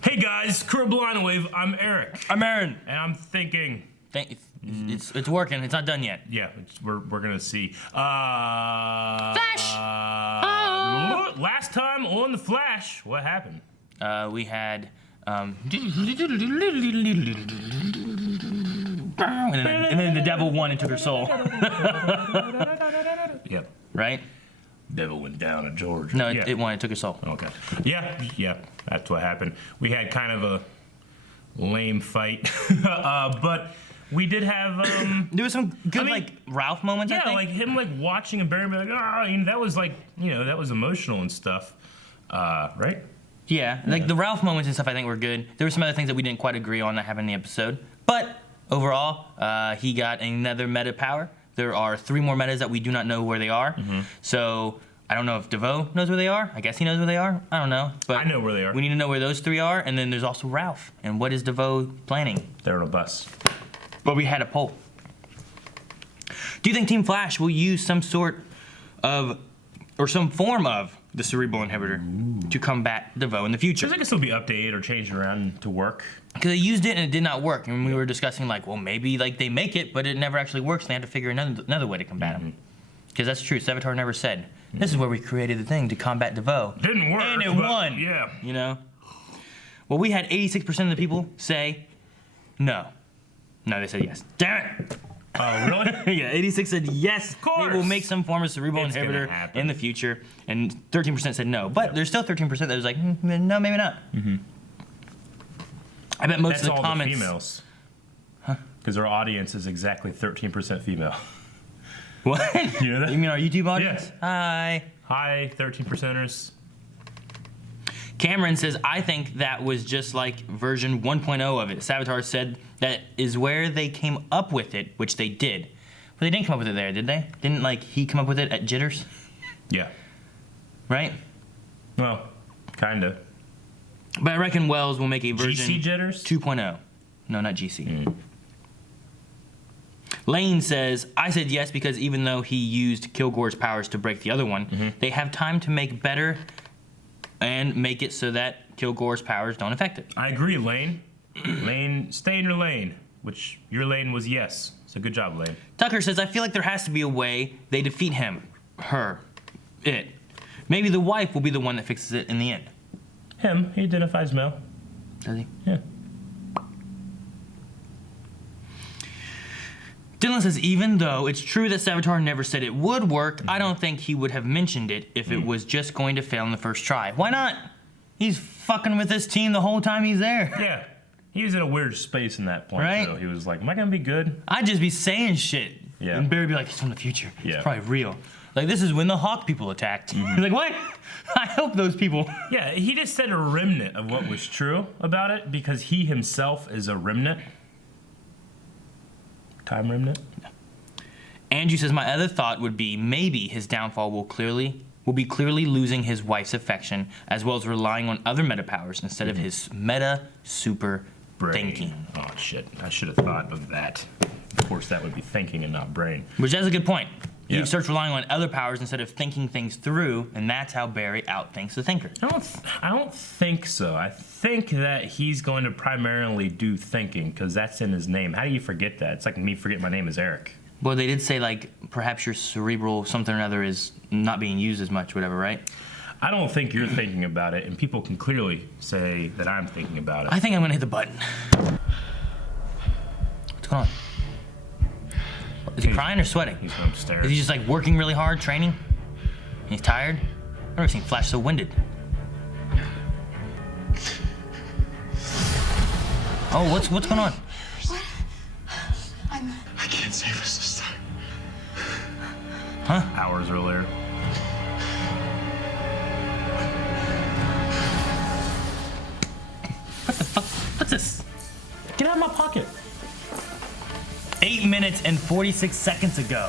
Hey guys, Crew Blind Wave. I'm Eric. I'm Aaron. And I'm thinking. It's working. It's not done yet. Yeah, we're gonna see. Flash. Last time on the Flash, what happened? We had. And then the devil won and took her soul. Yep. Right? Devil went down at Georgia. No, yeah. it won. It took her soul. Okay. Yeah. That's what happened. We had kind of a lame fight, but we did have. There was some good Ralph moments. Yeah, I think. like him watching and Barry be like, that was that was emotional and stuff, right? Yeah, like the Ralph moments and stuff I think were good. There were some other things that we didn't quite agree on that happened in the episode. But overall, he got another meta power. There are 3 more metas that we do not know where they are. Mm-hmm. So I don't know if DeVoe knows where they are. I guess he knows where they are. I don't know. But I know where they are. We need to know where those 3 are. And then there's also Ralph. And what is DeVoe planning? They're on a bus. But we had a poll. Do you think Team Flash will use some sort of, or some form of, the cerebral inhibitor to combat DeVoe in the future? Because I guess it'll be updated or changed around to work. Because they used it and it did not work. And we were discussing well, maybe they make it, but it never actually works. And they have to figure another way to combat him. Because that's true. Savitar never said, this is where we created the thing to combat DeVoe. Didn't work. And it won. Yeah. You know? Well, we had 86% of the people say no. No, they said yes. Damn it. Oh, really? Yeah, 86 said yes. Of course. They will make some form of cerebral inhibitor in the future. And 13% said no. But there's still 13% that was like, no, maybe not. Mm-hmm. I bet most of the comments. That's all the females. Huh? Because our audience is exactly 13% female. What? You know that? You mean our YouTube audience? Yes. Hi. Hi, 13%ers. Cameron says, I think that was just like version 1.0 of it. Savitar said that is where they came up with it, which they did. But they didn't come up with it there, did they? Didn't he come up with it at Jitters? Yeah. Right? Well, kinda. But I reckon Wells will make a version GC Jitters? 2.0. No, not GC. Lane says, I said yes because even though he used Kilgore's powers to break the other one, they have time to make better and make it so that Kilgore's powers don't affect it. I agree, Lane. Lane, stay in your lane, which your lane was yes. So good job, Lane. Tucker says, I feel like there has to be a way they defeat him, her, it. Maybe the wife will be the one that fixes it in the end. Him, he identifies male. Does he? Yeah. Dylan says, even though it's true that Savitar never said it would work, I don't think he would have mentioned it if it was just going to fail in the first try. Why not? He's fucking with this team the whole time he's there. Yeah. He was in a weird space in that point, Right? though. He was like, am I going to be good? I'd just be saying shit. Yeah. And Barry would be like, it's from the future. Yeah. It's probably real. Like, this is when the Hawk people attacked. He's like, what? I hope those people. Yeah, he just said a remnant of what was true about it because he himself is a remnant. Time remnant? Andrew says, my other thought would be maybe his downfall will be clearly losing his wife's affection as well as relying on other meta powers instead of his meta super Brain. thinking. Oh, shit. I should have thought of that. Of course, that would be thinking and not brain. Which is a good point. Yeah. He starts relying on other powers instead of thinking things through, and that's how Barry outthinks the thinker. I don't think so. I think that he's going to primarily do thinking because that's in his name. How do you forget that? It's like me forgetting my name is Eric. Well, they did say, perhaps your cerebral something or other is not being used as much, whatever, right? I don't think you're thinking about it, and people can clearly say that I'm thinking about it. I think I'm going to hit the button. What's going on? Is he crying or sweating? He's upstairs. Is he just working really hard, training? And he's tired? I've never seen Flash so winded. Oh, what's going on? What? I can't save us this time. Huh? Hours earlier. What the fuck? What's this? Get out of my pocket. 8 minutes and 46 seconds ago.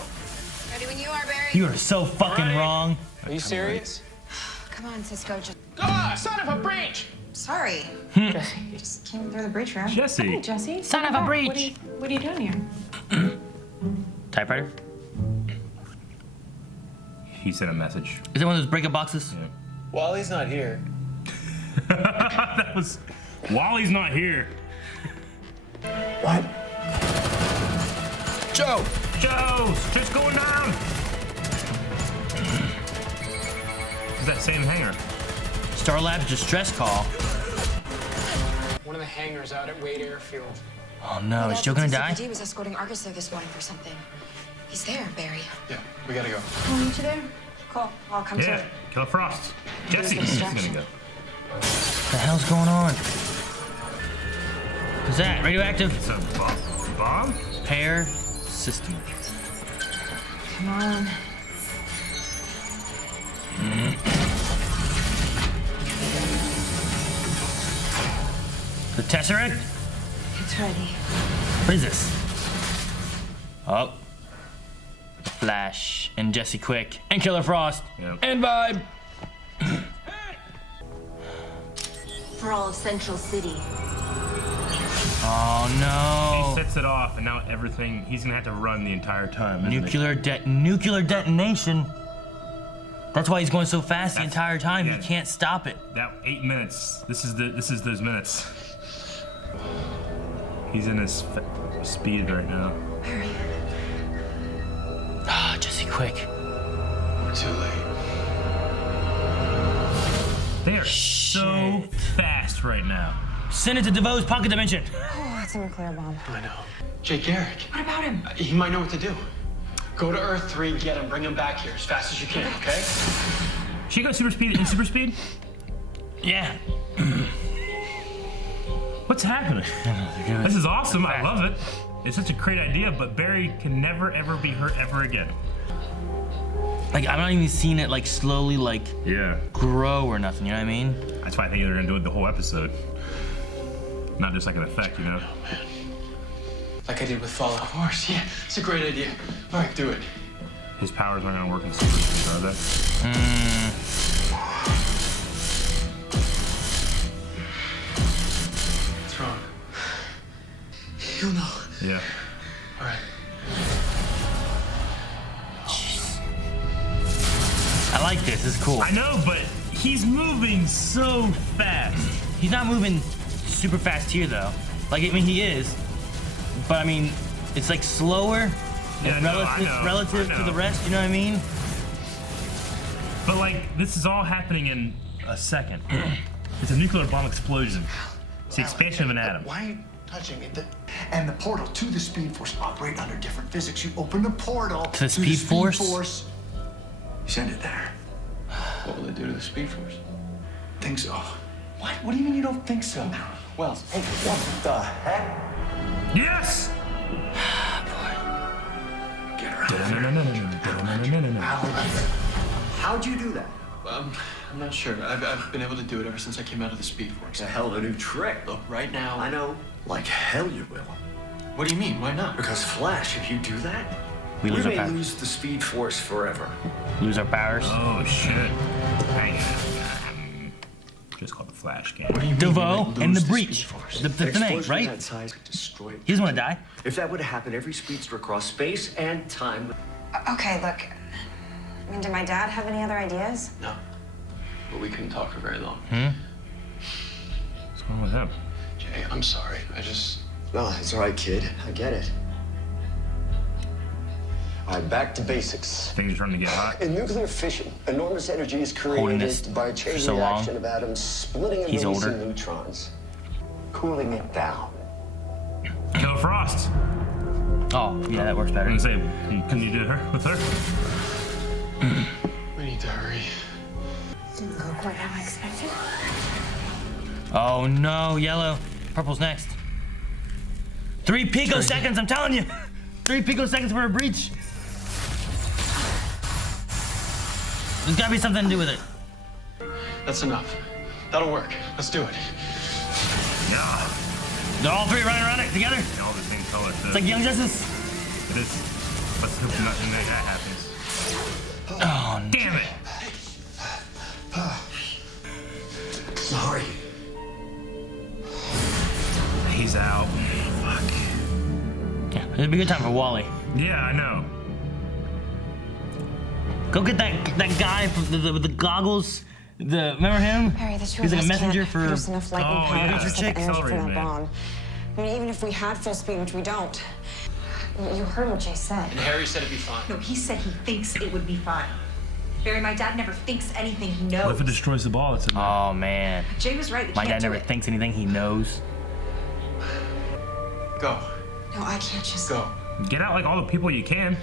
Ready when you are, Barry. You are so fucking wrong. Are you serious? Come on, Cisco. Just Son of a breach! sorry. Just came through the breach room. Jesse. Hey, Jesse. Son of a breach. What are you doing here? Typewriter? He sent a message. Is it one of those breakup boxes? Yeah. Wally's not here. that Wally's not here. What? Joe! Joe! Just going down! It's that same hangar. Starlab's distress call. One of the hangars out at Wade Airfield. Oh no, is Joe gonna die? CPD was escorting Argus there this morning for something. He's there, Barry. Yeah, we gotta go. I'll meet you there. Cool. I'll come to Yeah, it. Killer Frost. Jesse. There's a He's gonna distraction. go. What the hell's going on? What's that? Radioactive It's a bomb? pair system. Come on. The Tesseract? It's ready. What is this? Oh. Flash and Jesse Quick and Killer Frost Yep. and Vibe. For all of Central City. Oh He no. sets it off, and now everything, he's gonna have to run the entire time. isn't he? Nuclear detonation. That's why he's going so fast the That's- entire time. yeah. He can't stop it. That 8 minutes. This is those minutes. He's in his speed right now. Barry. Ah, Jesse Quick. We're too late. They are so fast right now. Send it to DeVoe's pocket dimension. Oh, it's a nuclear bomb. I know. Jake Garrick. What about him? He might know what to do. Go to Earth 3, get him, bring him back here as fast as you can, okay? She got super speed and super speed? Yeah. What's happening? This is awesome. I love it. It's such a great idea, but Barry can never ever be hurt ever again. Like I'm not even seeing it like slowly like Yeah. grow or nothing. You know what I mean? That's why I think they're gonna do it the whole episode. Not just like an effect, you know? Like I did with Fallout. Of course, yeah. It's a great idea. All right, do it. His powers aren't gonna work in super speed, are they? What's wrong? You'll know. Yeah. All right. I like this. This is cool. I know, but he's moving so fast. He's not moving super fast here though. Like I mean he is, but I mean it's like slower Yeah, and no, I know, relative I to the know. rest. You know what I mean? But like, this is all happening in a second. It's a nuclear bomb explosion. It's the expansion of an atom. Why are you touching it? And the portal to the Speed Force operate under different physics. You open the portal To the Speed Force? You send it there. What will it do to the Speed Force? Think so? What? What do you mean you don't think so? Wells, hey, what the heck? Yes! Get around. How'd you do that? I'm not sure. I've been able to do it ever since I came out of the Speed Force. It's a hell of a new trick. Look, right now. I know. Like hell you will. What do you mean? Why not? Because Flash, if you do that, We lose our may power. lose the Speed Force forever. Lose our powers. Oh shit. Hang on. Just called the Flash game. What do you mean? DeVoe lose and the the breach. Speed Force. The An thing, explosion right? that size could destroy it. He doesn't want to die. If that would have happened, every speedster across space and time. Okay, look. I mean, did my dad have any other ideas? No. But we couldn't talk for very long. What's going on with him? Jay, I'm sorry. No, it's all right, kid. I get it. All right, back to basics. Things are starting to get hot. In nuclear fission, enormous energy is Holding this created by a chain for so long. reaction of atoms splitting and He's releasing older. neutrons, cooling it down. Killer Frost. Oh, yeah, that works better. I'm gonna say, can you do her with her? We need to hurry. Didn't go quite how I expected. Oh no, yellow. Purple's next. 3 picoseconds, I'm telling you. 3 picoseconds for a breach. There's gotta be something to do with it. That's enough. That'll work. Let's do it. Yeah. They're all 3 running around it together. And all the same color too. It's like Young Justice. It is. Let's hope nothing like that happens. Oh, Damn it! Sorry. He's out. Fuck. yeah, it'd be a good time for Wally. Yeah, I know. Go get that guy with the goggles remember him? Harry, the two He's of like a us messenger can't for. produce enough lightning Oh, power yeah. to Future get the energy from accelerator, that man. bomb. I mean, even if we had full speed, which we don't. You heard what Jay said. And Harry said it'd be fine. No, he said he thinks it would be fine. Barry, my dad never thinks anything he knows. What if it destroys the ball? It's in there. Oh man, Jay was right. We my can't dad do never it. thinks anything he knows. Go. No, I can't just. Go. Get out like all the people you can.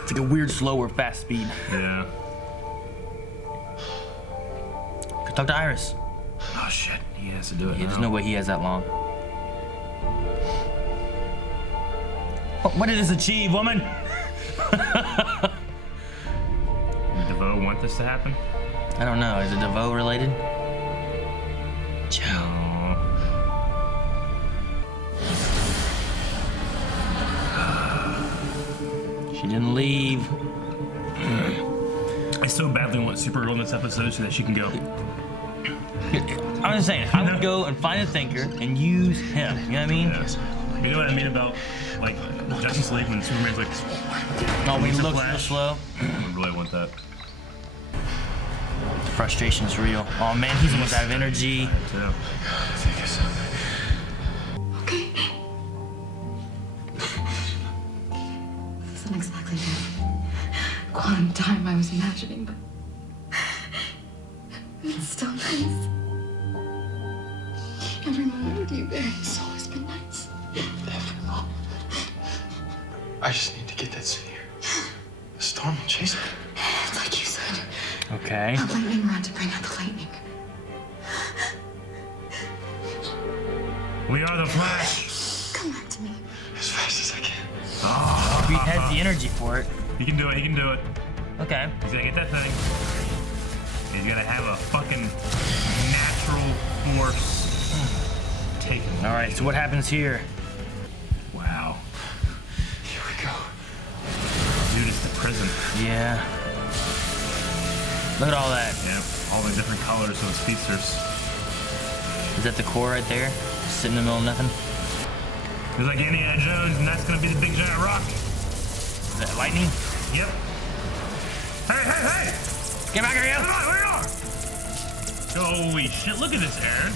It's like a weird slow or fast speed. Yeah. Could talk to Iris. Oh shit, he has to do it. Yeah, there's now. no way he has that long. What did this achieve, woman? Did DeVoe want this to happen? I don't know. Is it DeVoe related? Joe. Oh. She didn't leave. I so badly want Supergirl in this episode so that she can go. I'm just saying, I would go and find a thinker and use him. You know what I mean? Yes. You know what I mean about like Justice League when Superman's like, No, when he Mr. looks real Flash. slow. I really want that. The frustration's real. Oh man, he's almost out of energy. Too. Okay. This isn't exactly the quantum time I was imagining, but it's still nice. Every moment with you, Barry, has always been nice. Every moment. I just need to get that sphere. The storm will chase me. It's like you said. Okay. A lightning rod to bring out the lightning. We are the Flash. Come back to me. As fast as I can. He has the energy for it. He can do it. He can do it. Okay. He's gonna get that thing. He's gonna have a fucking natural force take him. All right. So what happens here? Wow. Here we go. Dude, it's the prison. Yeah. Look at all that. Yeah. All the different colors of the speedsters. Is that the core right there? Sitting in the middle of nothing? He's like Indiana Jones, and that's gonna be the big giant rock. Is that lightning? Yep. Hey, hey, hey! Get back here, Come you! on, where you are? Holy shit, look at this, Aaron.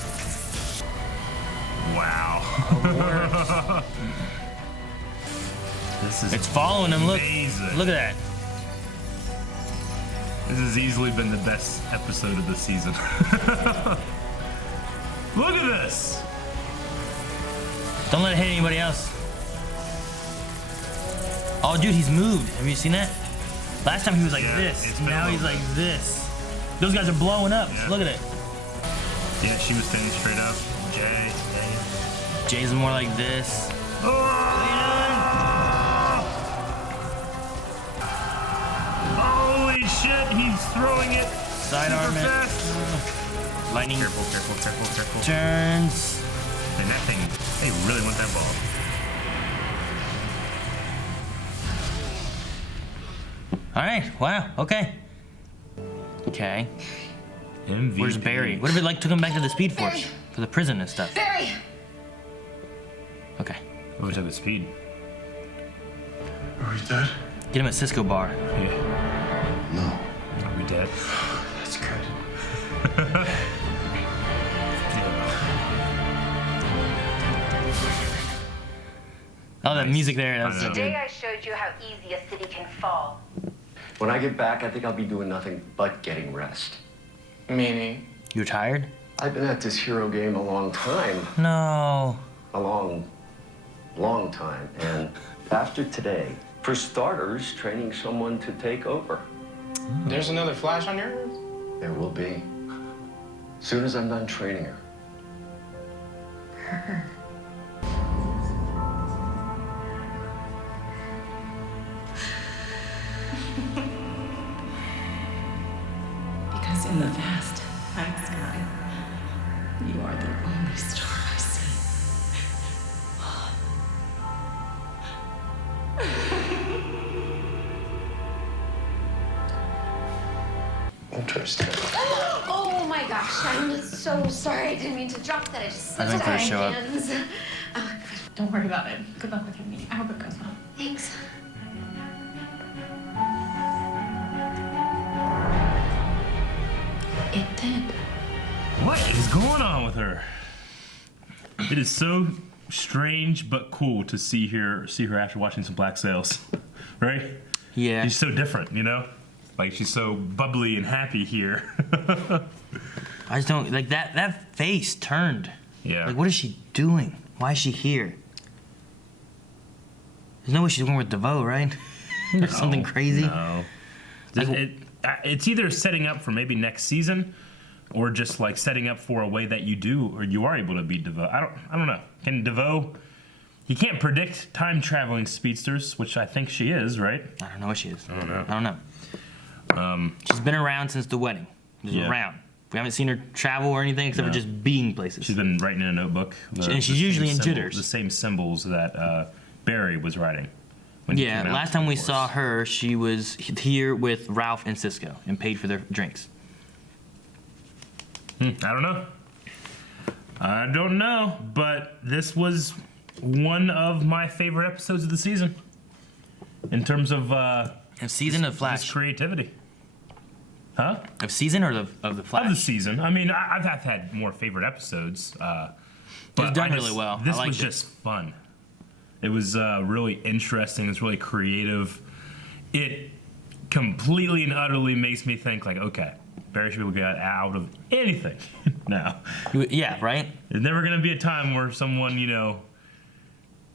Wow. This is It's following him. Look. amazing. Look at that. This has easily been the best episode of the season. Look at this. Don't let it hit anybody else. Oh, dude, he's moved. Have you seen that? Last time he was like Yeah, this. it's been a Now little he's like bit. this. Those guys are blowing up. Yeah. Look at it. Yeah, she was standing straight up. Jay. Jay's more like this. Holy shit, he's throwing it. Sidearm super it. fast. Lightning Careful, careful, careful, careful. turns. And that thing, they really want that ball. All right. Wow. Okay. Okay. MVP. Where's Barry? What if it like took him back to the Speed Force Barry. for the prison and stuff? Barry! Okay. What was the speed? Are we dead? Get him at Cisco Bar. Yeah. No. Are we dead? That's good. Oh, that music there. That was I so know. good. Today I showed you how easy a city can fall. When I get back, I think I'll be doing nothing but getting rest. Meaning? You're tired? I've been at this hero game a long time. No. A long, long time. And after today, for starters, training someone to take over. There's another Flash on your hands? There will be. Soon as I'm done training her. Because in the vast night sky, you are the only star I see. Interesting. Oh my gosh, I'm so sorry. I didn't mean to drop that. I just I think slipped out they of show my up. hands. Don't worry about it. Good luck with your meeting. I hope it goes well. Thanks. It did. What is going on with her? It is so strange but cool to see her after watching some Black Sails, right? Yeah. She's so different, you know? Like, she's so bubbly and happy here. I just don't like that face turned. Yeah. Like, what is she doing? Why is she here? There's no way she's going with DeVoe, right? Or something crazy. No. It's either setting up for maybe next season, or just like setting up for a way that you do or you are able to beat DeVoe. I don't know. Can DeVoe? You can't predict time traveling speedsters, which I think she is, right? I don't know what she is. I don't know. I don't know. She's been around since the wedding. She's Yeah. around. We haven't seen her travel or anything except for just being places. She's been writing in a notebook. And she's usually in jitters. The same symbols that Barry was writing. When he Yeah, came out, last time we of course. saw her, she was here with Ralph and Cisco and paid for their drinks. I don't know. I don't know, but this was one of my favorite episodes of the season. In terms of A season of just Flash. creativity. Huh? Of season or of the Flash? Of the season. I mean, I've had more favorite episodes. But It's done I really well. This I liked was it. just fun. It was really interesting. It's really creative. It completely and utterly makes me think, like, okay, Barry should be able to get out of anything now. Yeah, right? There's never going to be a time where someone, you know,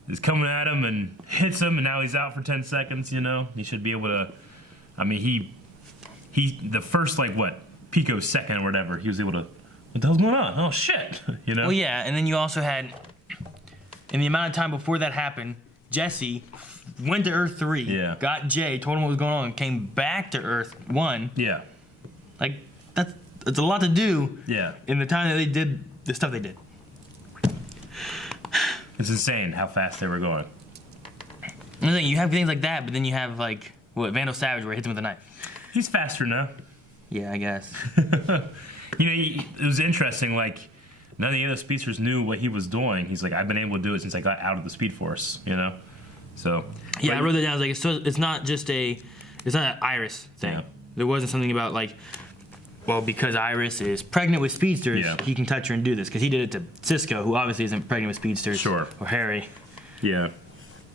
is coming at him and hits him, and now he's out for 10 seconds, you know? He should be able to, I mean, he the first, like, what, picosecond or whatever, he was able to, what the hell's going on? Oh, shit, you know? Well, yeah, and then you also had, in the amount of time before that happened, Jesse went to Earth 3, Yeah. got Jay, told him what was going on, came back to Earth 1. Yeah, Like, that's a lot to do yeah. in the time that they did the stuff they did. It's insane how fast they were going. And the thing, you have things like that, but then you have, like, what, Vandal Savage where he hits him with a knife. He's faster now. Yeah, I guess. You know, it was interesting, like, none of the other speedsters knew what he was doing. He's like, I've been able to do it since I got out of the Speed Force, you know? So. Yeah, I wrote that down. I was like, it's not just it's not an Iris thing. Yeah. There wasn't something about, like, well, because Iris is pregnant with speedsters, Yeah. he can touch her and do this. Because he did it to Cisco, who obviously isn't pregnant with speedsters. Sure. Or Harry. Yeah.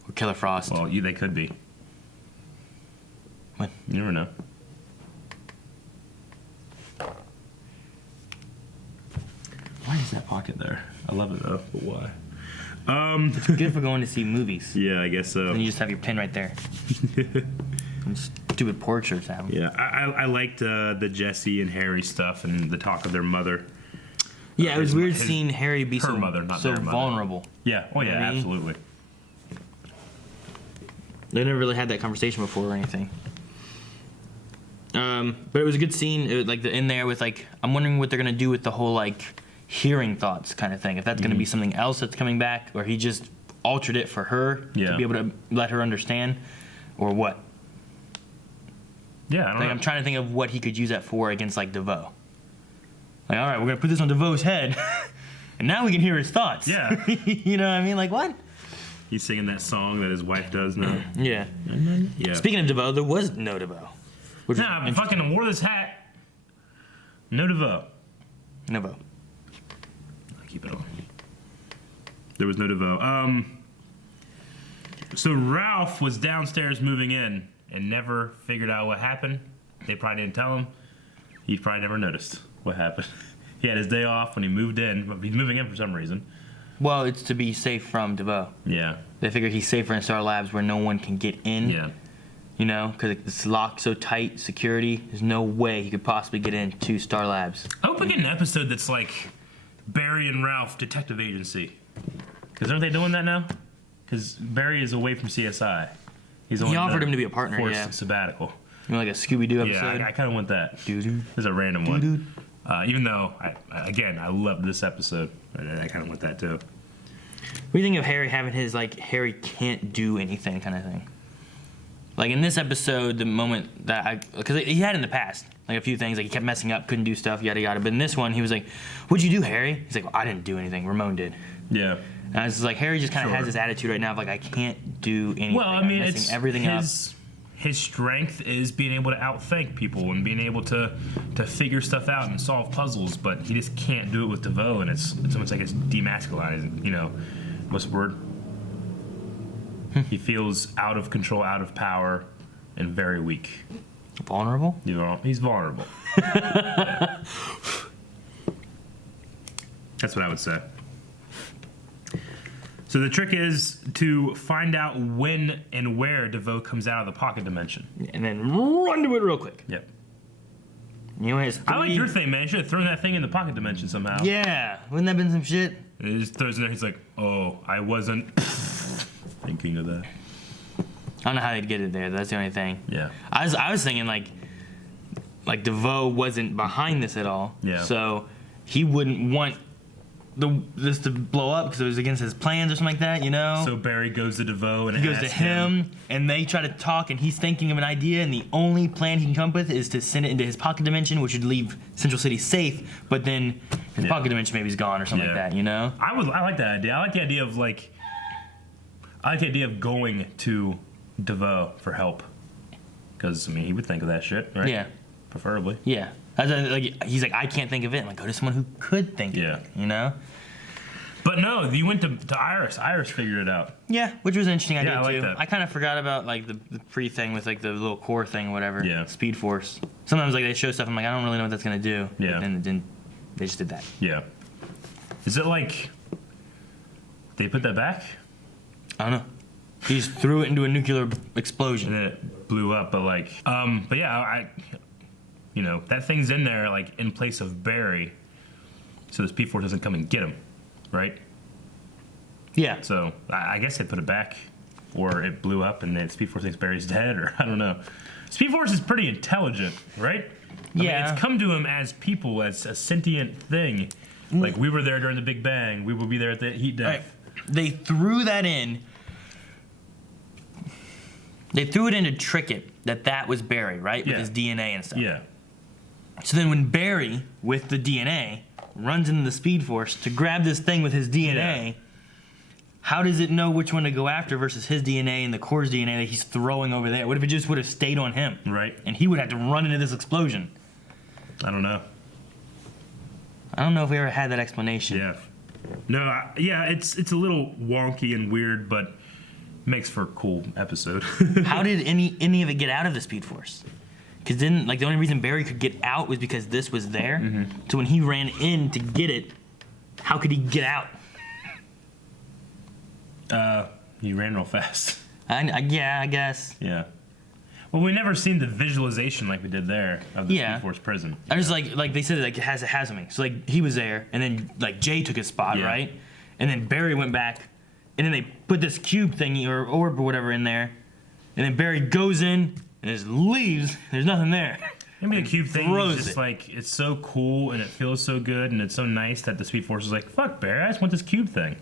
Or Killer Frost. Well, they could be. What? You never know. Why is that pocket there? I love it though, but why? It's good for going to see movies. Yeah, I guess so. And you just have your pin right there. And stupid pork shirts have 'em. Yeah, I liked the Jesse and Harry stuff and the talk of their mother. Yeah, it was weird his- seeing Harry be her so, mother, not so their mother. vulnerable. Yeah, oh You know yeah, what I mean? absolutely. They never really had that conversation before or anything. But it was a good scene, it was like in there with like, I'm wondering what they're gonna do with the whole like hearing thoughts kind of thing. If that's gonna be something else that's coming back, or he just altered it for her Yeah. to be able to let her understand, or what. Yeah, I don't Like know. I'm trying to think of what he could use that for against like DeVoe. Like, all right, we're gonna put this on DeVoe's head, and now we can hear his thoughts. Yeah. You know what I mean? Like what? He's singing that song that his wife does now. Yeah. Yeah. Speaking of DeVoe, there was no DeVoe. Which Nah, I fucking wore this hat. No DeVoe. DeVoe. I keep it on. There was no DeVoe. So Ralph was downstairs moving in and never figured out what happened. They probably didn't tell him. He probably never noticed what happened. He had his day off when he moved in, but he's moving in for some reason. Well, it's to be safe from DeVoe. Yeah. They figured he's safer in Star Labs where no one can get in. Yeah. You know, because it's locked so tight, security. There's no way he could possibly get into Star Labs. I hope we get an episode that's like Barry and Ralph Detective Agency. Because aren't they doing that now? Because Barry is away from CSI. He offered him to be a partner, forced yeah. sabbatical. You know, like a Scooby-Doo episode? Yeah, I kind of want that. Doo-doo. There's a random one. Doo-doo. Even though, I loved this episode. I kind of want that too. What do you think of Harry having his, like, Harry can't do anything kind of thing? Like, in this episode, the moment that because he had in the past, like, a few things, like, he kept messing up, couldn't do stuff, yada, yada. But in this one, he was like, what'd you do, Harry? He's like, well, I didn't do anything. Ramon did. Yeah. And I was just like, Harry just kind of Sure. has this attitude right now of like, I can't do anything. Well, I mean, I'm it's messing everything up. his strength is being able to outthink people and being able to figure stuff out and solve puzzles, but he just can't do it with DeVoe, and it's almost like it's demasculizing. You know, what's the word? He feels out of control, out of power, and very weak. Vulnerable? You know, he's vulnerable. That's what I would say. So the trick is to find out when and where DeVoe comes out of the pocket dimension. And then run to it real quick. Yep. You know, it's I like your thing, man. You should have thrown that thing in the pocket dimension somehow. Yeah. Wouldn't that have been some shit? And he just throws it in there. He's like, oh, I wasn't thinking of that. I don't know how they'd get it there. That's the only thing. Yeah. I was thinking like DeVoe wasn't behind this at all. Yeah. So he wouldn't want this to blow up because it was against his plans or something like that, you know? So Barry goes to DeVoe and he goes to asks him, and they try to talk, and he's thinking of an idea, and the only plan he can come up with is to send it into his pocket dimension, which would leave Central City safe, but then his pocket dimension maybe is gone or something like that, you know? I like that idea. I like the idea of going to DeVoe for help. Because, I mean, he would think of that shit, right? Yeah. Preferably. Yeah. He's like, I can't think of it. I'm like, go to someone who could think of it, you know? But no, you went to Iris. Iris figured it out. Yeah, which was an interesting idea, I like too. that. I kind of forgot about, like, the pre-thing with, like, the little core thing or whatever. Yeah. Speed Force. Sometimes, like, they show stuff, I'm like, I don't really know what that's going to do. Yeah. But then they just did that. Yeah. Is it like they put that back? I don't know. He just threw it into a nuclear explosion. And then it blew up, but yeah, you know, that thing's in there, like, in place of Barry, so the Speed Force doesn't come and get him, right? Yeah. So, I guess they put it back, or it blew up and then Speed Force thinks Barry's dead, or I don't know. Speed Force is pretty intelligent, right? I mean, it's come to him as people, as a sentient thing. Like, we were there during the Big Bang, we will be there at the heat death. Right. They threw that in. They threw it in to trick it that was Barry, right? With his DNA and stuff. Yeah. So then when Barry, with the DNA, runs into the Speed Force to grab this thing with his DNA, how does it know which one to go after versus his DNA and the core's DNA that he's throwing over there? What if it just would have stayed on him? Right. And he would have to run into this explosion. I don't know. I don't know if we ever had that explanation. Yeah. No, it's a little wonky and weird, but makes for a cool episode. How did any of it get out of the Speed Force? Because then, like, the only reason Barry could get out was because this was there. Mm-hmm. So when he ran in to get it, how could he get out? He ran real fast. Yeah, I guess. Yeah. Well, we never seen the visualization like we did there of the Speed Force prison. I was like they said, like, it has something. So, like, he was there, and then, like, Jay took his spot, right? And then Barry went back, and then they put this cube thingy or orb or whatever in there, and then Barry goes in and just leaves. There's nothing there. Maybe the cube thing throws is just it. like, it's so cool and it feels so good and it's so nice that the Speed Force is like, fuck Barry, I just want this cube thing.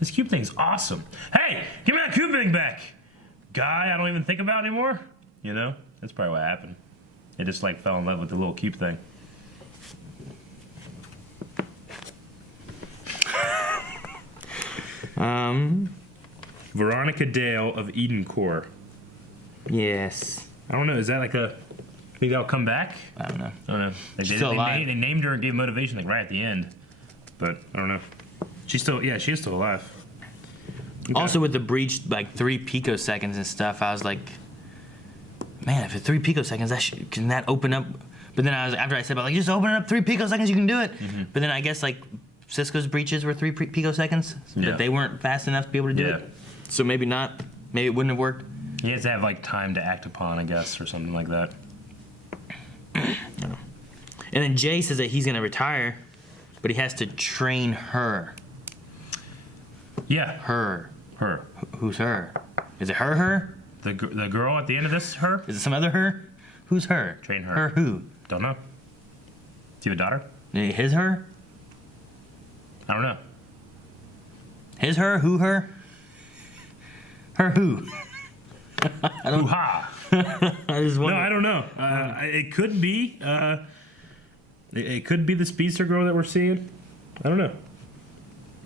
This cube thing's awesome. Hey, give me that cube thing back. Guy I don't even think about anymore. You know? That's probably what happened. It just like fell in love with the little cube thing. Veronica Dale of Eden Core. Yes. I don't know. Is that like a... Maybe I'll come back? I don't know. I don't know. She's still alive. They named her and gave motivation like right at the end. But I don't know. She's still... Yeah, she is still alive. Okay. Also, with the breach, like, 3 picoseconds and stuff, I was like, man, if it's 3 picoseconds, can that open up? But then after I said, like, just open it up 3 picoseconds, you can do it. Mm-hmm. But then I guess, like, Cisco's breaches were 3 picoseconds, but they weren't fast enough to be able to do it. So maybe not. Maybe it wouldn't have worked. He has to have, like, time to act upon, I guess, or something like that. And then Jay says that he's going to retire, but he has to train her. Yeah. Her. Her. Who's her? Is it her? The girl at the end of this, her? Is it some other her? Who's her? Train her. Her who? Don't know. Do you have a daughter? His her? I don't know. His her? Who her? Her who? Hoo-ha. I just wonder. No, I don't know. It could be. It could be the speedster girl that we're seeing. I don't know.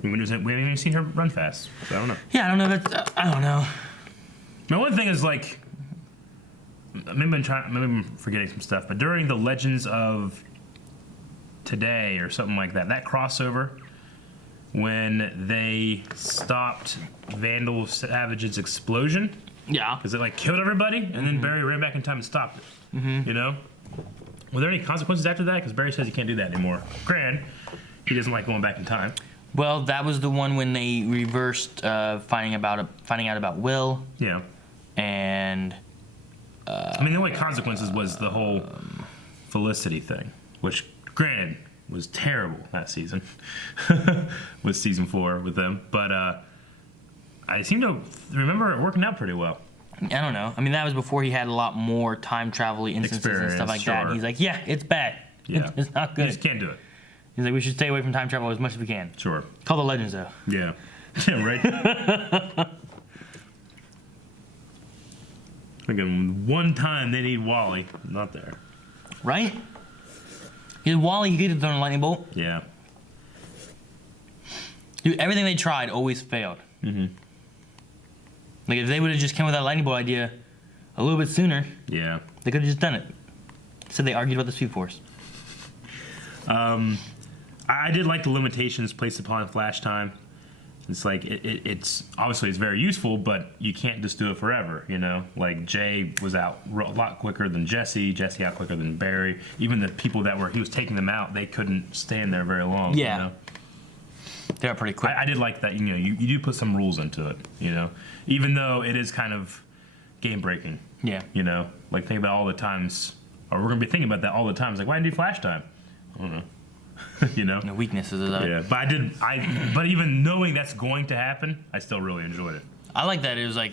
We haven't even seen her run fast. So I don't know. Yeah, I don't know. But I don't know. My one thing is like, maybe I'm forgetting some stuff, but during the Legends of Today or something like that, that crossover, when they stopped Vandal Savage's explosion, Yeah. because it like killed everybody, and then Barry ran back in time and stopped it. You know, were there any consequences after that? Because Barry says he can't do that anymore. Granted, he doesn't like going back in time. Well, that was the one when they reversed finding out about Will, Yeah. and I mean, the only consequences was the whole Felicity thing, which, granted, was terrible that season, with season 4 with them. But I seem to remember it working out pretty well. I don't know. I mean, that was before he had a lot more time travel instances and stuff like that. And he's like, yeah, it's bad. Yeah. It's not You good. just can't do it. He's like, we should stay away from time travel as much as we can. Sure. Call the Legends, though. Yeah. Yeah, right? Again, one time they need Wally. Not there. Right? Wally, he could have thrown a lightning bolt. Yeah. Dude, everything they tried always failed. Like, if they would have just come with that lightning bolt idea a little bit sooner, Yeah. they could have just done it. So they argued about the Speed Force. I did like the limitations placed upon Flash time. It's like it's obviously it's very useful, but you can't just do it forever. You know, like Jay was out a lot quicker than Jesse. Jesse out quicker than Barry. Even the people that he was taking them out, they couldn't stand there very long. Yeah. You know? They were pretty quick. I did like that. You know, you do put some rules into it. You know, even though it is kind of game breaking. Yeah. You know, like think about all the times, or we're gonna be thinking about that all the time. It's like, why didn't you do Flash time? I don't know. You know. The weaknesses of that. Yeah, but but even knowing that's going to happen, I still really enjoyed it. I like that. It was like,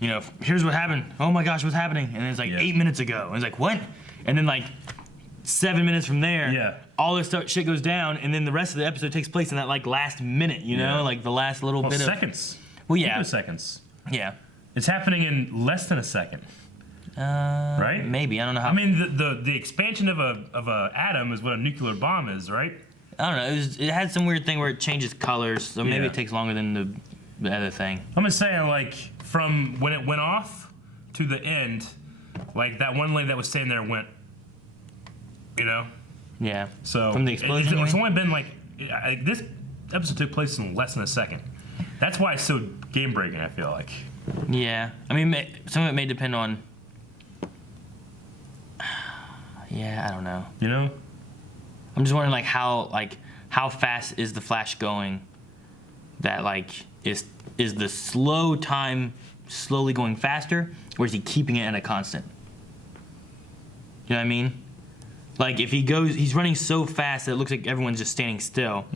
you know, here's what happened. Oh my gosh, what's happening? And it's like 8 minutes ago. And it's like, what? And then like 7 minutes from there, all this shit goes down, and then the rest of the episode takes place in that like last minute, you know, like the last little bit of seconds. Well, yeah, seconds. Yeah, it's happening in less than a second. Right? Maybe I don't know how. I mean, the expansion of a atom is what a nuclear bomb is, right? I don't know. It had some weird thing where it changes colors, so maybe Yeah. it takes longer than the other thing. I'm just saying, like from when it went off to the end, like that one lady that was standing there went, you know. Yeah. So from the explosion, it's only been like this episode took place in less than a second. That's why it's so game breaking. I feel like. Yeah, I mean, some of it may depend on. Yeah, I don't know. You know, I'm just wondering how fast is the Flash going? That like is the slow time slowly going faster, or is he keeping it at a constant? You know what I mean? Like if he's running so fast that it looks like everyone's just standing still.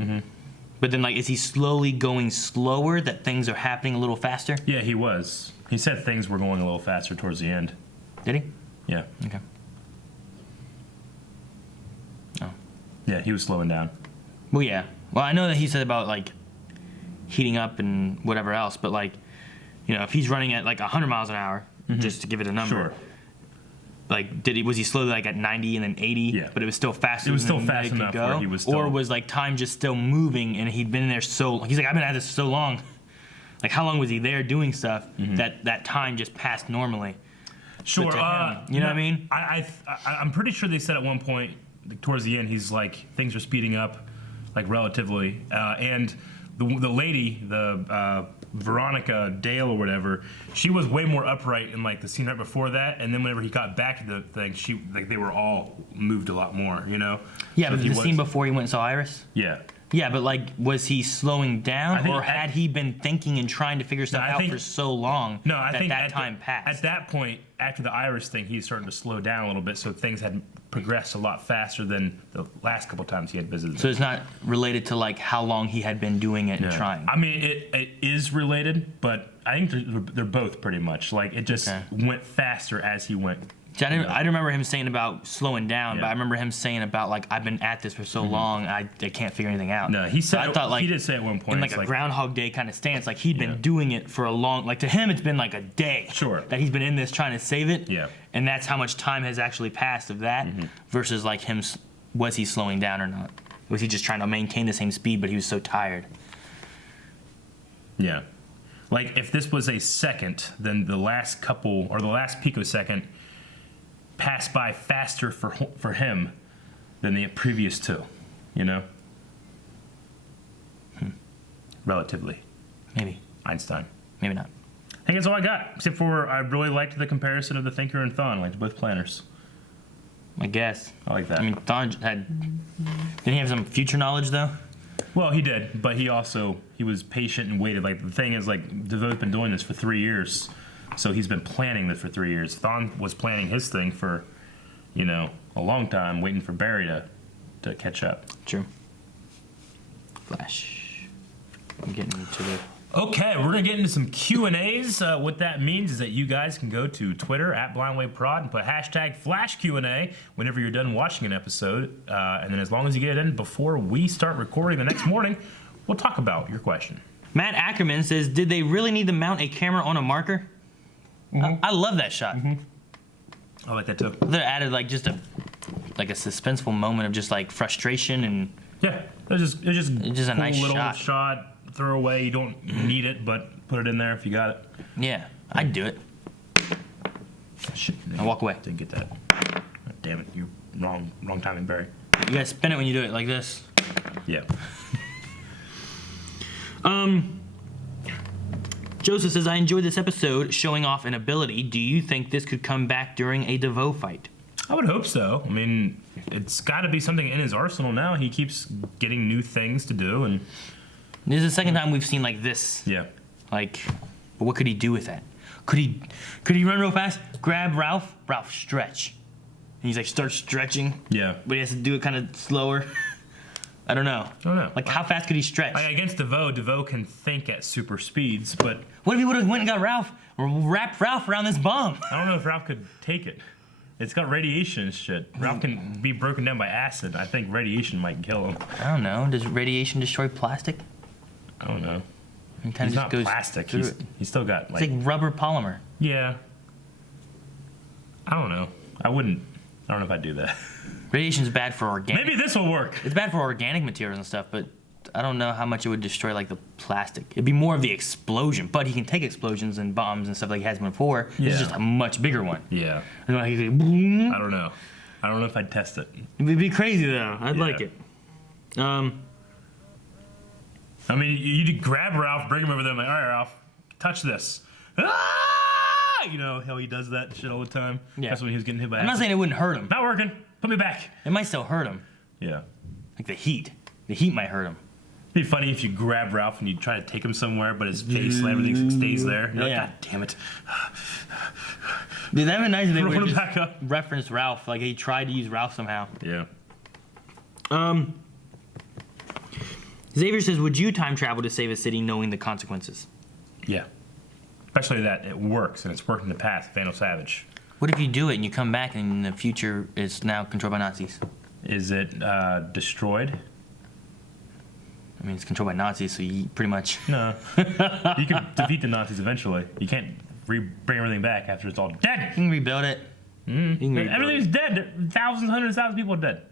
But then like is he slowly going slower that things are happening a little faster? Yeah, he was. He said things were going a little faster towards the end. Did he? Yeah. Okay. Oh. Yeah, he was slowing down. Well, yeah. Well, I know that he said about like heating up and whatever else, but like, you know, if he's running at like 100 miles an hour, just to give it a number. Sure. Like, was he slowly like at 90 and then 80? Yeah. But it was still faster. It was still than fast it could enough go? where he was still... Or was like time just still moving and he'd been there so? He's like, I've been at this so long. Like, how long was he there doing stuff that time just passed normally? Sure. But to him, you know what I mean? I'm pretty sure they said at one point towards the end, he's like things are speeding up, like relatively, and the lady, the Veronica Dale or whatever, she was way more upright in like the scene right before that, and then whenever he got back to the thing, they were all moved a lot more, you know. Yeah, So but the scene before he went and saw Iris. Yeah. Yeah, but like, was he slowing down, or had he been thinking and trying to figure stuff out for so long that time passed? At that point, after the Iris thing, he's starting to slow down a little bit, so things had progressed a lot faster than the last couple times he had visited. So it's not related to like how long he had been doing it and trying. I mean, it is related, but I think they're both pretty much like it just went faster as he went. See, I remember him saying about slowing down, but I remember him saying about like I've been at this for so long, I can't figure anything out. No, he said. So I thought like he did say at one point in like a Groundhog Day kind of stance, like he'd been doing it for a long. Like to him, it's been like a day. Sure. That he's been in this trying to save it. Yeah. And that's how much time has actually passed of that versus like him. Was he slowing down or not? Was he just trying to maintain the same speed, but he was so tired? Yeah. Like, if this was a second, then the last couple, or the last picosecond passed by faster for him than the previous two, you know? Relatively. Maybe. Einstein. Maybe not. I think that's all I got, except for I really liked the comparison of the Thinker and Thawne. I liked both planners. I guess. I like that. I mean, Thawne didn't he have some future knowledge, though? Well, he did, but he was patient and waited. Like, the thing is, like, DeVoe's been doing this for 3 years, so he's been planning this for 3 years. Thawne was planning his thing for, you know, a long time, waiting for Barry to catch up. True. Flash. I'm getting into the... Okay, we're gonna get into some Q&As. What that means is that you guys can go to Twitter @BlindWayProd and put hashtag Flash Q&A whenever you're done watching an episode. And then as long as you get it in before we start recording the next morning, we'll talk about your question. Matt Ackerman says, did they really need to mount a camera on a marker? I love that shot. I like that too. They added like just a suspenseful moment of just like frustration and Yeah, it's just a cool nice little shot. shot. Throw away. You don't need it, but put it in there if you got it. yeah, I'd do it. Shit, I walk away. Didn't get that. Oh, damn it, you wrong timing, Barry. You guys spin it when you do it like this. Yeah. Joseph says, I enjoyed this episode showing off an ability. Do you think this could come back during a DeVoe fight? I would hope so. I mean, it's got to be something in his arsenal now. He keeps getting new things to do, and This is the second time we've seen like this. yeah. Like, but what could he do with that? Could he run real fast, grab Ralph, stretch. And he's like, starts stretching. Yeah. But he has to do it kind of slower. I don't know. I don't know. Like, how fast could he stretch? Against DeVoe can think at super speeds, but What if he would have went and got Ralph, or wrapped Ralph around this bomb? I don't know if Ralph could take it. It's got radiation and shit. Ralph can be broken down by acid. I think radiation might kill him. I don't know. Does radiation destroy plastic? I don't know. It kind He's of not just goes plastic. through He's it. still got It's like rubber polymer. yeah. I don't know. I don't know if I'd do that. Radiation's bad for organic. Maybe this will work. It's bad for organic materials and stuff, but I don't know how much it would destroy like the plastic. It'd be more of the explosion, but he can take explosions and bombs and stuff like he has before. This Yeah. is just a much bigger one. Yeah. And like, he could, boom. I don't know. I don't know if I'd test it. It'd be crazy though. I'd Yeah. like it. I mean, you grab Ralph, bring him over there, I'm like, all right, Ralph, touch this. Ah! You know how he does that shit all the time? Yeah. That's when he was getting hit by I'm not acid. saying it wouldn't hurt him. Not working. Put me back. It might still hurt him. Yeah. Like the heat. The heat might hurt him. It'd be funny if you grab Ralph and you try to take him somewhere, but his face and everything stays there. You're like, Yeah. God damn it. Dude, that'd be nice if they Roll would him just back up. reference Ralph. Like he tried to use Ralph somehow. Yeah. Xavier says, would you time travel to save a city knowing the consequences? Yeah. Especially that it works, and it's worked in the past. Vandal Savage. What if you do it and you come back and the future is now controlled by Nazis? Is it destroyed? I mean, it's controlled by Nazis, so you pretty much... No. You can defeat the Nazis eventually. You can't bring everything back after it's all dead. You can rebuild it. You can rebuild Everything's it. dead. Thousands, hundreds, thousands of people are dead.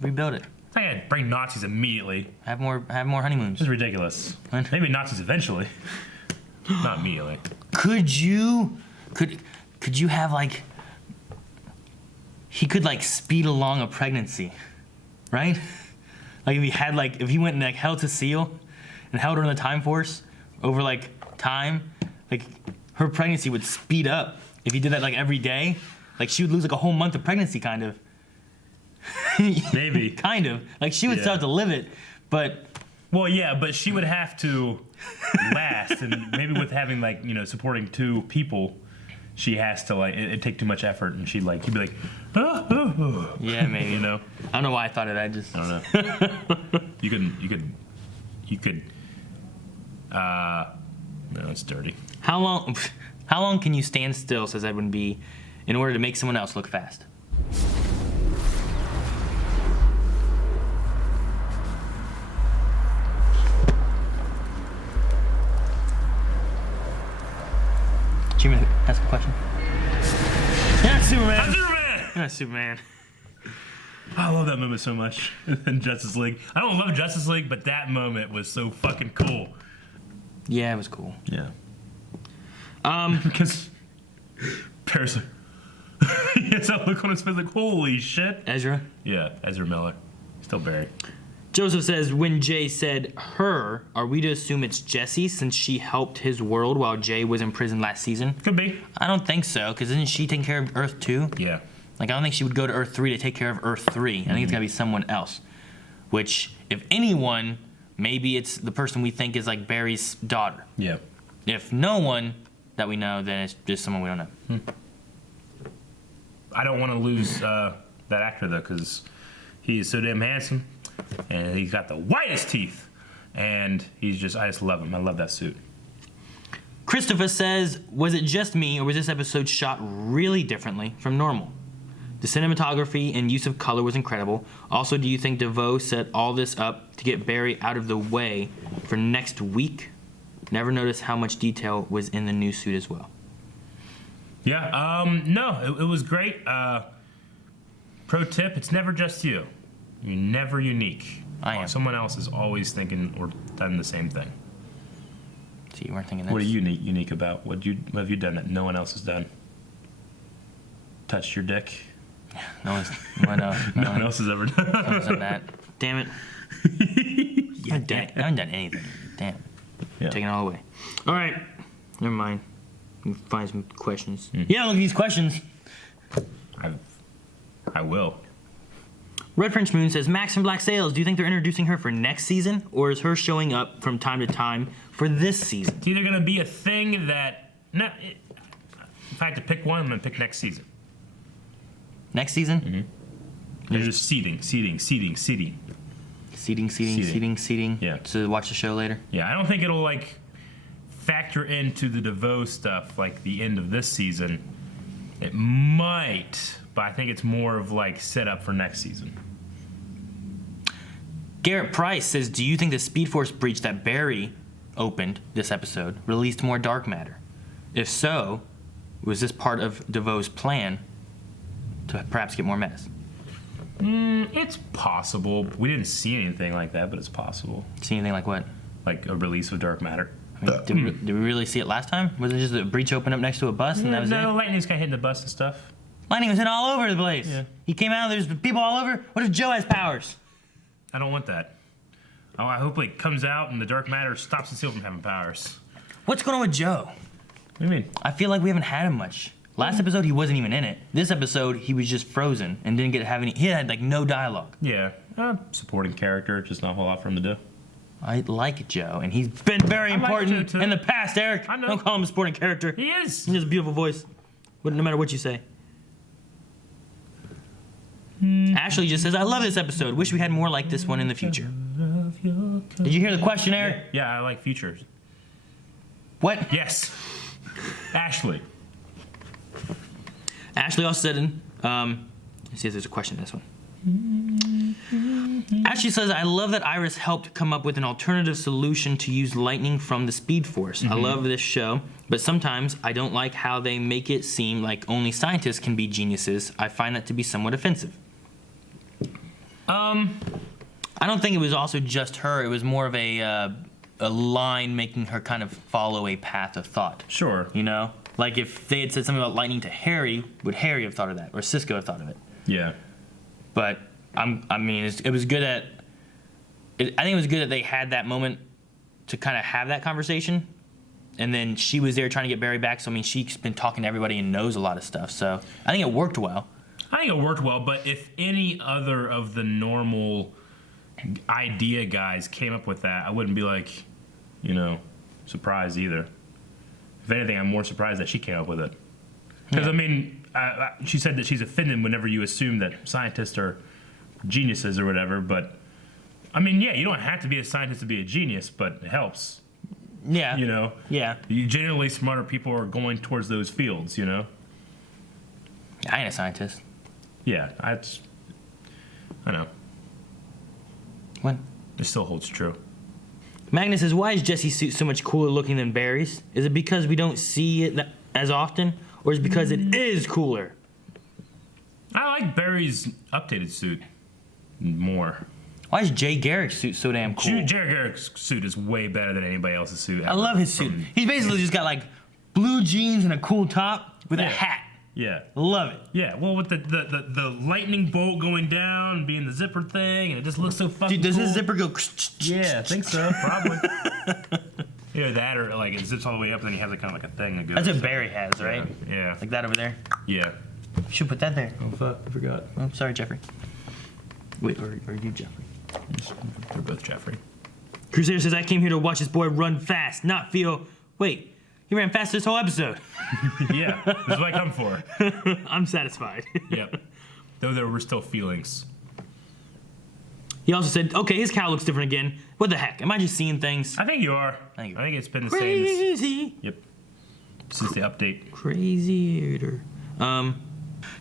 Rebuild it. It's not gonna bring Nazis immediately. Have more honeymoons. This is ridiculous. What? Maybe Nazis eventually. Not immediately. Could you have like... He could like speed along a pregnancy, right? Like if he went and like held to Seal and held her in the Time Force over like time, like her pregnancy would speed up if he did that like every day. Like she would lose like a whole month of pregnancy, kind of. Maybe. Kind of. Like she would Yeah. start to live it, but Well, yeah, but she would have to last, and maybe with having like supporting two people, she has to like it'd take too much effort, and he'd be like, oh. yeah, maybe. You know. I don't know why I thought of that. Just I don't know. You could. No, it's dirty. how long can you stand still? Says Edwin B. In order to make someone else look fast. Jimmy, ask a question. You're not Superman. I'm Superman! You're not Superman. I love that moment so much in Justice League. I don't love Justice League, but that moment was so fucking cool. Yeah, it was cool. Yeah. Because Barry's like, he has that look on his face like, holy shit. Ezra? Yeah, Ezra Miller. Still Barry. Joseph says, when Jay said her, are we to assume it's Jessie since she helped his world while Jay was in prison last season? Could be. I don't think so, because isn't she taking care of Earth 2? Yeah. Like, I don't think she would go to Earth 3 to take care of Earth 3. I think it's got to be someone else. Which, if anyone, maybe it's the person we think is like Barry's daughter. Yeah. If no one that we know, then it's just someone we don't know. I don't want to lose that actor, though, because he is so damn handsome. And he's got the whitest teeth. And I just love him. I love that suit. Christopher says, was it just me, or was this episode shot really differently from normal? The cinematography and use of color was incredible. Also, do you think DeVoe set all this up to get Barry out of the way for next week? Never noticed how much detail was in the new suit as well. Yeah, no, it was great. Pro tip, it's never just you. You're never unique. I am. Someone else is always thinking or done the same thing. So you weren't thinking this. What are you unique about? What have you done that no one else has done? Touched your dick? No one's, No one else has ever done. No one's done that. Damn it. I haven't done anything. Damn. Yeah. Taking it all away. All right. Never mind. We can find some questions. Yeah, look at these questions. I will. Red French Moon says, Max from Black Sails, do you think they're introducing her for next season, or is her showing up from time to time for this season? It's either going to be a thing that... if I had to pick one, I'm going to pick next season. Next season? Mm-hmm. They're just seeding. Seating. Yeah. To watch the show later? Yeah, I don't think it'll, factor into the DeVoe stuff, like the end of this season. It might, but I think it's more of, set up for next season. Garrett Price says, do you think the Speed Force breach that Barry opened this episode released more dark matter? If so, was this part of DeVoe's plan to perhaps get more metas? It's possible. We didn't see anything like that, but it's possible. See anything like what? Like a release of dark matter. I mean, did we really see it last time? Was it just a breach open up next to a bus and that was it? Lightning's kind of hitting the bus and stuff. Lightning was hitting all over the place. Yeah. He came out, there's people all over. What if Joe has powers? I don't want that. Oh, I hope it comes out and the dark matter stops the seal from having powers. What's going on with Joe? What do you mean? I feel like we haven't had him much. Last episode, he wasn't even in it. This episode, he was just frozen and didn't get to have any. He had no dialogue. Yeah, supporting character, just not a whole lot for him to do. I like Joe, and he's been very important in the past, Eric. I know. Don't call him a supporting character. He is. He has a beautiful voice, no matter what you say. Ashley just says, I love this episode. Wish we had more like this one in the future. Did you hear the question, Eric? Yeah, I like futures. What? Yes. Ashley. Ashley also said, let's see if there's a question in this one. Ashley says, I love that Iris helped come up with an alternative solution to use lightning from the Speed Force. I love this show, but sometimes I don't like how they make it seem like only scientists can be geniuses. I find that to be somewhat offensive. I don't think it was also just her. It was more of a line making her kind of follow a path of thought. Sure. You know? Like if they had said something about lightning to Harry, would Harry have thought of that? Or Cisco have thought of it? Yeah. But it was good I think it was good that they had that moment to kind of have that conversation, and then she was there trying to get Barry back. So she's been talking to everybody and knows a lot of stuff. So I think it worked well. I think it worked well, but if any other of the normal idea guys came up with that, I wouldn't be surprised either. If anything, I'm more surprised that she came up with it. Because she said that she's offended whenever you assume that scientists are geniuses or whatever, but you don't have to be a scientist to be a genius, but it helps. Yeah. Yeah. Generally smarter people are going towards those fields, I ain't a scientist. Yeah, I know. What? It still holds true. Magnus says, why is Jesse's suit so much cooler looking than Barry's? Is it because we don't see it as often, or is it because it is cooler? I like Barry's updated suit more. Why is Jay Garrick's suit so damn cool? Jared Garrick's suit is way better than anybody else's suit. I love his suit. He's basically just got like blue jeans and a cool top with a Yeah. hat. Yeah. Love it. Yeah, well, with the lightning bolt going down, being the zipper thing, and it just looks so fucking Dude, does cool. his zipper go? Yeah, I think so, probably. Either that or like it zips all the way up and then he has like kind of like a thing that goes. That's what Barry has, right? Yeah. Like that over there. Yeah. You should put that there. Oh fuck, I forgot. Oh, sorry, Jeffrey. Wait, or you, Jeffrey? They're both Jeffrey. Crusader says, I came here to watch this boy run fast, not feel. Wait, he ran fast this whole episode. Yeah, this is what I come for. I'm satisfied. Yep. Though there were still feelings. He also said, okay, his cow looks different again. What the heck? Am I just seeing things? I think you are. Thank you. I think it's been the same. Crazy. Yep. Since the update. Crazy.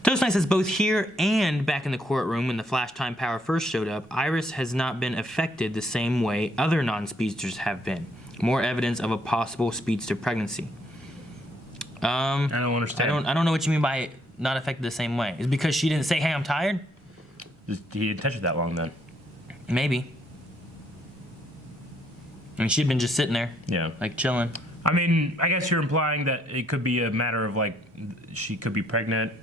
Toast Knight says both here and back in the courtroom when the flash time power first showed up, Iris has not been affected the same way other non-speedsters have been. More evidence of a possible speedster pregnancy. I don't understand. I don't know what you mean by not affected the same way. Is it because she didn't say, hey, I'm tired? He didn't touch it that long then. Maybe. I mean, she'd been just sitting there, Yeah. like chilling. I mean, I guess you're implying that it could be a matter of like she could be pregnant.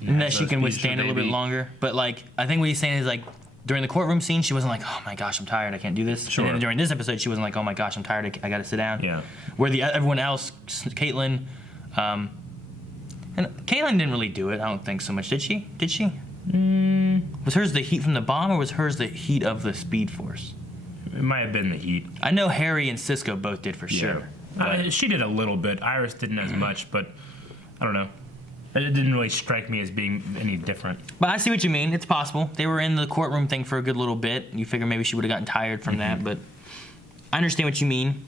And that has she a can speedster withstand it a little bit baby. longer. But like, I think what he's saying is like, during the courtroom scene, she wasn't like, oh my gosh, I'm tired, I can't do this. Sure. And then during this episode, she wasn't like, oh my gosh, I'm tired, I gotta sit down. Yeah. Where everyone else, Caitlin, and Caitlin didn't really do it, I don't think so much. Did she? Did she? Was hers the heat from the bomb or was hers the heat of the Speed Force? It might have been the heat. I know Harry and Cisco both did for sure. She did a little bit. Iris didn't as much, but I don't know. It didn't really strike me as being any different. But I see what you mean. It's possible. They were in the courtroom thing for a good little bit. You figure maybe she would have gotten tired from that, but I understand what you mean.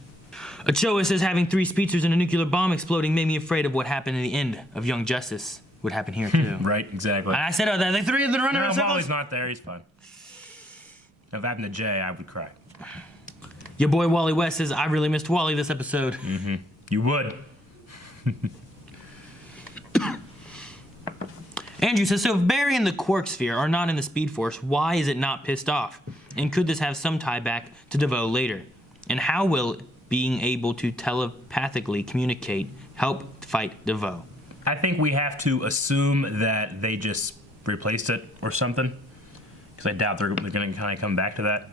Ochoa says having 3 speedsters and a nuclear bomb exploding made me afraid of what happened in the end of Young Justice would happen here too. Right, exactly. And I said, oh, the 3 of them running No, around circles. Wally's not there. He's fine. If it happened to Jay, I would cry. Your boy Wally West says, I really missed Wally this episode. You would. Andrew says, so if Barry and the Quark Sphere are not in the Speed Force, why is it not pissed off? And could this have some tie back to DeVoe later? And how will being able to telepathically communicate help fight DeVoe? I think we have to assume that they just replaced it or something. Because I doubt they're going to kind of come back to that.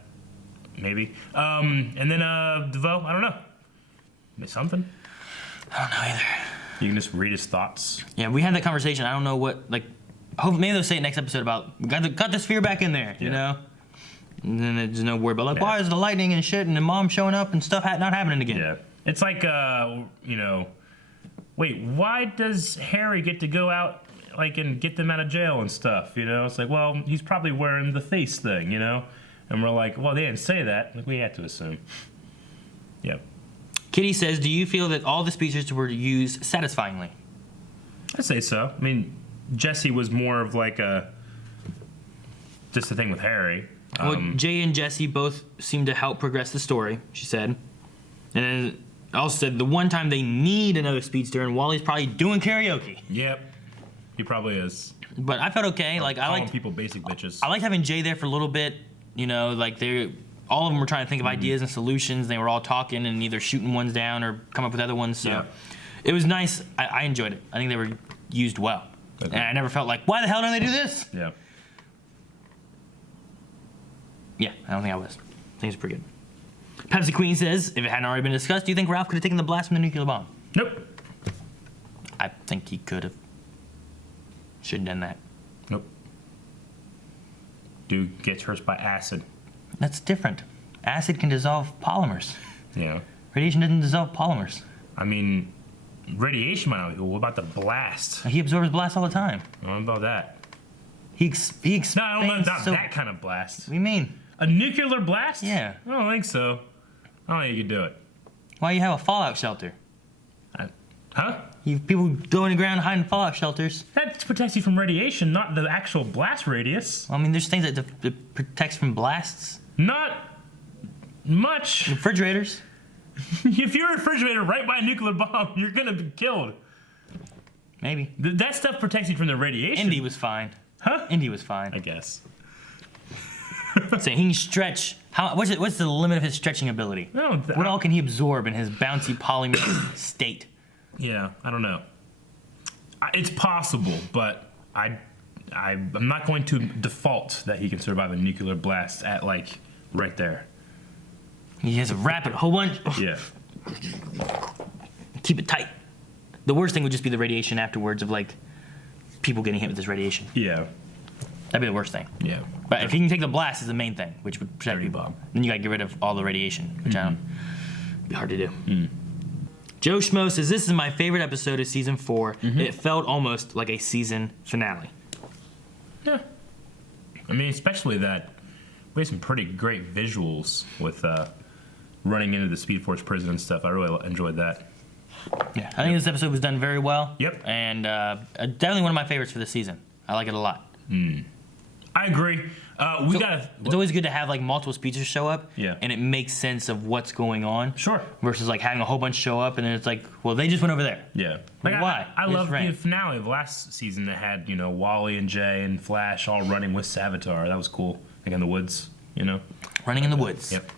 Maybe. And then DeVoe, I don't know. Maybe something. I don't know either. You can just read his thoughts. Yeah, we had that conversation. I don't know what, like, hopefully maybe they'll say it next episode about, got the sphere back in there, you know? And then there's no worry about, like, why is the lightning and shit and the mom showing up and stuff not happening again? Yeah. It's like, you know, wait, why does Harry get to go out, like, and get them out of jail and stuff, you know? It's like, well, he's probably wearing the face thing, you know? And we're like, well, they didn't say that. Like, we had to assume. Yeah. Kitty says, do you feel that all the speeches were used satisfyingly? I'd say so. I mean, Jesse was more of like just a thing with Harry. Well, Jay and Jesse both seem to help progress the story, she said. And then also said the one time they need another speedster, and Wally's probably doing karaoke. Yep. He probably is. But I felt okay. Like I Calling liked people basic bitches. I liked having Jay there for a little bit. You know, like all of them were trying to think of ideas and solutions. They were all talking and either shooting ones down or come up with other ones. So it was nice. I enjoyed it. I think they were used well. Okay. And I never felt like, why the hell don't they do this? Yeah. Yeah, I don't think I was. I think it's pretty good. Pepsi Queen says, if it hadn't already been discussed, do you think Ralph could have taken the blast from the nuclear bomb? Nope. I think he could have. Should have done that. Nope. Dude gets hurt by acid. That's different. Acid can dissolve polymers. Yeah. Radiation doesn't dissolve polymers. I mean, radiation might not be cool. What about the blast? He absorbs blast all the time. I don't know about that. He expands. No, I don't know about that kind of blast. What do you mean? A nuclear blast? Yeah. I don't think so. I don't think you could do it. Why you have a fallout shelter? Huh? People go in the ground hiding fallout shelters. That protects you from radiation, not the actual blast radius. Well, I mean, there's things that protects from blasts. Not much. Refrigerators. If you're a refrigerator right by a nuclear bomb, you're gonna be killed. Maybe. That stuff protects you from the radiation. Indy was fine. Huh? Indy was fine. I guess. Saying he can stretch. What's the limit of his stretching ability? What all can he absorb in his bouncy polymer state? Yeah, I don't know. It's possible, but I'm not going to default that he can survive a nuclear blast at like right there. He has a rapid whole bunch. Yeah. Keep it tight. The worst thing would just be the radiation afterwards of like people getting hit with this radiation. Yeah. That'd be the worst thing. Yeah. But if he can take the blast, is the main thing, which would protect people. Then you gotta get rid of all the radiation, which I don't. Be hard to do. Joe Schmo says this is my favorite episode of season 4. It felt almost like a season finale. Yeah. I mean, especially that we had some pretty great visuals with running into the Speed Force prison and stuff. I really enjoyed that. Yeah, I think this episode was done very well. Yep. And definitely one of my favorites for the season. I like it a lot. I agree. It's always good to have like multiple speeches show up. Yeah. And it makes sense of what's going on. Sure. Versus like having a whole bunch show up and then it's like, well, they just went over there. Yeah. Like, why? I They love just ran. the finale of last season that had, you know, Wally and Jay and Flash all running with Savitar. That was cool. Like in the woods, you know? Running in the woods. Yep.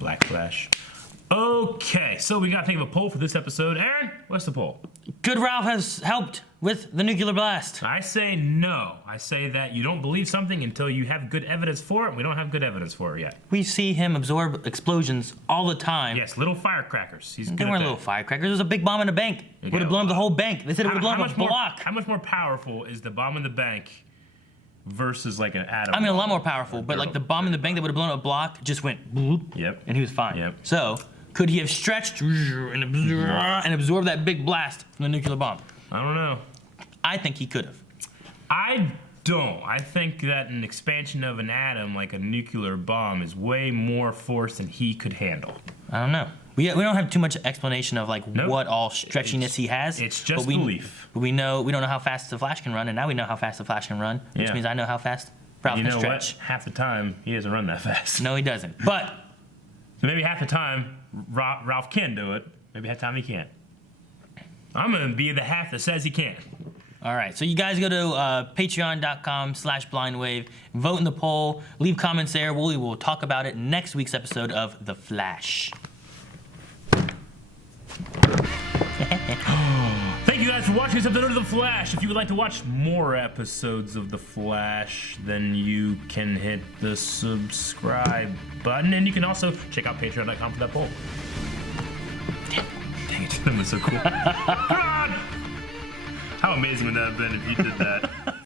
Black Flash. Okay, so we got to think of a poll for this episode. Aaron, what's the poll? Good Ralph has helped with the nuclear blast. I say no. I say that you don't believe something until you have good evidence for it, and we don't have good evidence for it yet. We see him absorb explosions all the time. Yes, little firecrackers. He's good They at weren't that. little firecrackers. There was a big bomb in a bank. Would have blown up the whole bank. They said it would have blown up a block. How much more powerful is the bomb in the bank versus like an atom? I mean, a lot more powerful, but like the bomb in the bank that would have blown up a block just went bloop. Yep. And he was fine. Yep. So, could he have stretched and absorbed that big blast from the nuclear bomb? I don't know. I think he could have. I don't. I think that an expansion of an atom, like a nuclear bomb, is way more force than he could handle. I don't know. We don't have too much explanation of like what all stretchiness he has. It's just but we, belief. But we don't know how fast the Flash can run, and now we know how fast the Flash can run, which Yeah. means I know how fast Ralph You can know stretch. what? Half the time, he doesn't run that fast. No, he doesn't. But Maybe half the time, Ralph can do it. Maybe half the time he can't. I'm going to be the half that says he can't. all right, so you guys go to patreon.com/blindwave, vote in the poll, leave comments there. We will talk about it in next week's episode of The Flash. Thank you guys for watching this episode of The Flash. If you would like to watch more episodes of The Flash, then you can hit the subscribe button, and you can also check out patreon.com for that poll. Dang it, that was so cool. God! How amazing would that have been if you did that?